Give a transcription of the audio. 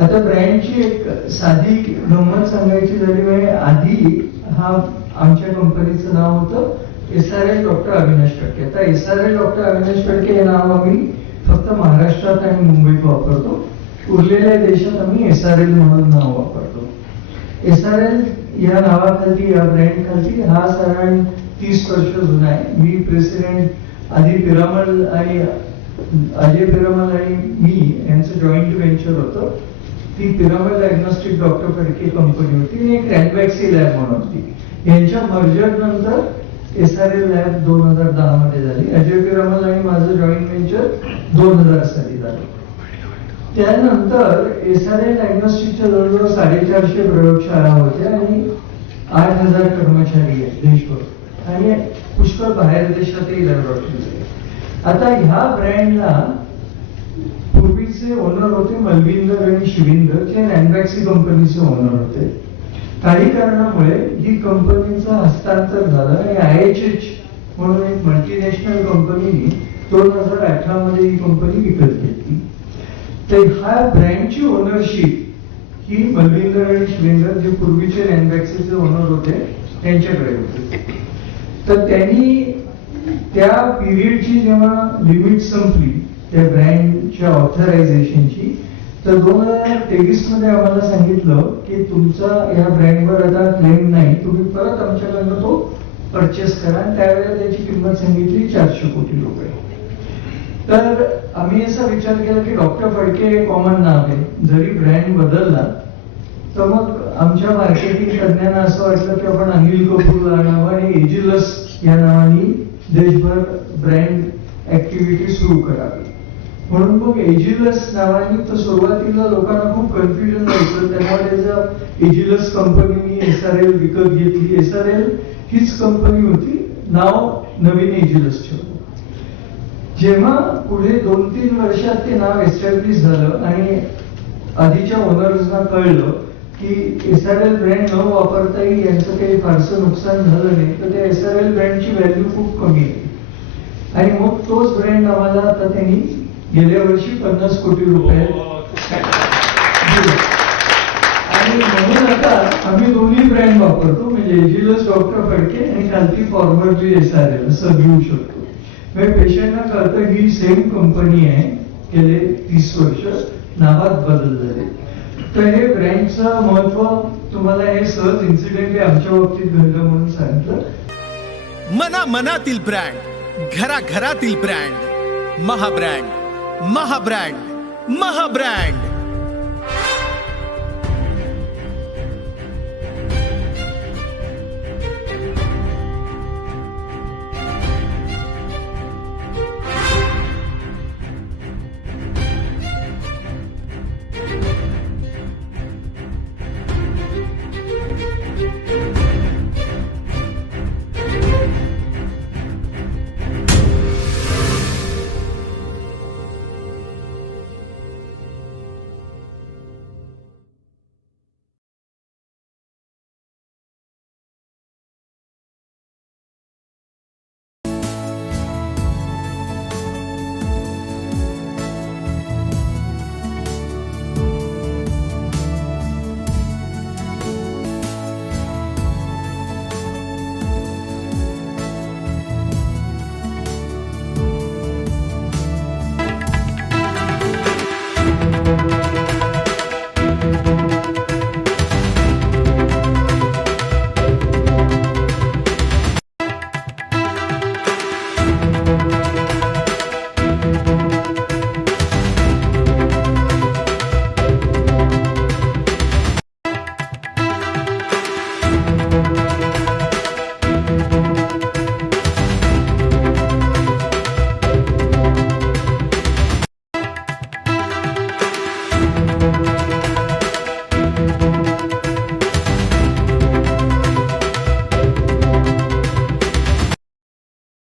आता ब्रँडची एक साधी गंमत सांगायची झाली म्हणजे आधी हा आमच्या कंपनीचं नाव होतं SRL डॉक्टर अविनाश फडके. आता SRL डॉक्टर अविनाश फडके हे नाव आम्ही फक्त महाराष्ट्रात आणि मुंबईत वापरतो. उरलेल्या देशात आम्ही SRL म्हणून नाव वापरतो. SRL या नावाखाली या ब्रँड खाली हा साधारण 30 वर्ष जुना आहे. मी प्रेसिडेंट आधी पिरामल आणि अजय पिरामल आणि मी यांचं जॉईंट व्हेंचर होतं. ती Piramal diagnostic doctor Phadke company होती आणि एक रॅनबॅक्सी लॅब म्हणून होती. यांच्या मर्जर नंतर SRL लॅब 2010 मध्ये झाली. अजय पिरामल आणि माझं जॉईंट व्हेंचर 2000 साली झालं. त्यानंतर SRL डायग्नोस्टिकच्या जवळजवळ 450 प्रयोगशाळा होत्या आणि 8000 कर्मचारी आहेत देशभर आणि पुष्कळ बाहेर देशातही लॅबोरेटरीज आहेत. आता ह्या ब्रँडला पूर्वीचे ओनर होते मलविंदर आणि शिविंदर, जे रॅनबॅक्सी कंपनीचे ओनर होते. काही कारणामुळे ही कंपनीचं हस्तांतर झालं आणि IHH म्हणून एक मल्टीनॅशनल कंपनीने 2018 मध्ये ही कंपनी विकत घेतली. तर ह्या ब्रँडची ओनरशिप ही मलविंदर आणि शिविंदर, जे पूर्वीचे रॅनबॅक्सीचे ओनर होते, त्यांच्याकडे होते. तर त्यांनी त्या पिरियडची जेव्हा लिमिट संपली त्या ब्रँडच्या ऑथरायझेशनची, तर 2023 मध्ये आम्हाला सांगितलं की तुमचा या ब्रँडवर आता क्लेम नाही, तुम्ही परत आमच्याकडनं तो परचेस करा. त्यावेळेला त्याची किंमत सांगितली 400 कोटी रुपये. तर आम्ही असा विचार केला की डॉक्टर फडके हे कॉमन नाव आहे, जरी ब्रँड बदलला तर मग आमच्या मार्केटिंग तज्ञांना असं वाटलं की आपण अनिल कपूर नाव आणि एजिलस या नावाने देशभर ब्रँड ऍक्टिव्हिटी सुरू करावी. म्हणून मग एजिलस नावाने, तर सुरुवातीला लोकांना खूप कन्फ्युजन व्हायचं. त्यामुळे एजिलस कंपनीने SRL विकत घेतली. SRL हीच कंपनी होती, नाव नवीन एजिलस ठेवलं. जेव्हा पुढे 2-3 वर्षात ते नाव एस्टॅब्लिश झालं आणि आधीच्या ओनर्सना कळलं की SRL ब्रँड न वापरताही यांचं काही फारसं नुकसान झालं नाही, तर त्या SRL ब्रँडची व्हॅल्यू खूप कमी आहे. आणि मग तोच ब्रँड आम्हाला आता त्यांनी गेल्या वर्षी 50 कोटी रुपये दिले. आणि म्हणून आता आम्ही दोन्ही ब्रँड वापरतो, म्हणजे एजिलस डॉक्टर फडके आणि खालती फॉर्मरली SRL असं घेऊ शकतो. म्हणजे पेशंटना कळतं ही सेम कंपनी आहे. गेले 30 वर्ष नावात बदल झाले. तर हे ब्रँडचं महत्व तुम्हाला हे सहज इन्सिडेंट आमच्या बाबतीत घडलं म्हणून सांगितलं. मनातील ब्रँड, घराघरातील ब्रँड, महाब्रँड, महाब्रँड, महाब्रँड.